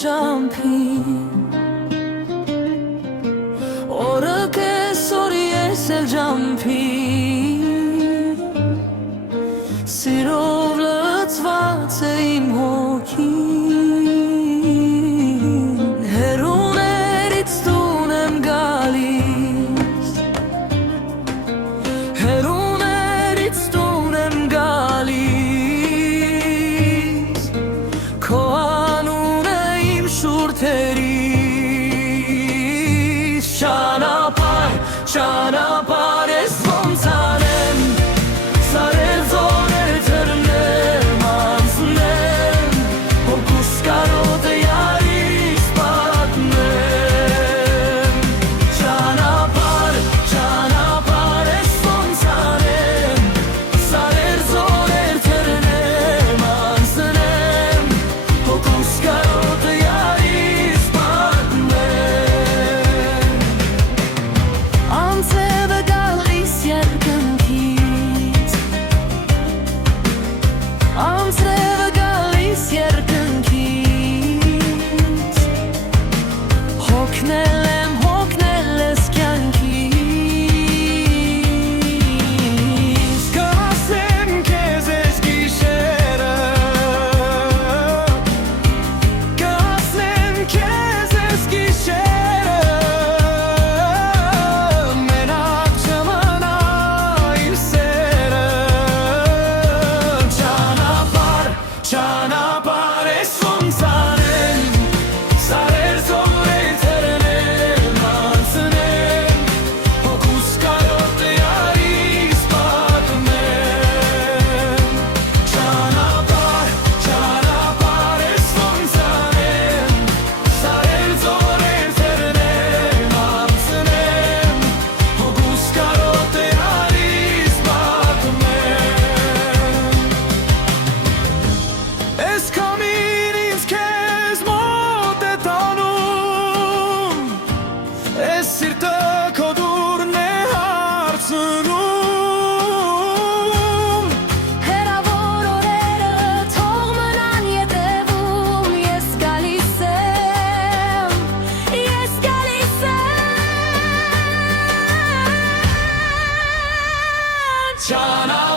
ջամփի օրը կեսօրի ես էլ ջամփի սիրով լցված է իմ հոգին հերուներից տուն եմ գալիս հերուներից տուն եմ գալիս քո անունը իմ շուրթերիս ճանապարհ ճանապարհ ես ոնց անեմ սարել ձորեր թռնեմ անցնեմ հոգուս կարոտը յարիս պատմեմ ճանապարհ ճանապարհ ես ոնց անեմ սարել ձորեր թռնեմ անցնեմ հոգուս կարոտը յարիս պատմեմ անձևը գալիս երկնքից անձրևը գալիս երկնքից հոգնել եմ հոգնել ես կյանքից կհասեմ քեզ այս գիշերը կհասեմ քեզ այս գիշերը մենակ չմնա իմ սերը ճանապարհ ես ոնց անեմ սարեր ձորեր թռնեմ անցնեմ հոգուս կարոտը յարիս պատմեմ ճանապարհ ես ոնց անեմ սարեր ձորեր թռնեմ անցնեմ հոգուս կարոտը յարիս պատմեմ Այս քամին ինձ քեզ մոտ է տանում Այս սիրտը քո դուրն է հարցնում Հեռավոր օրերը թող մնան ետևում Ես գալիս եմ ճանապարհ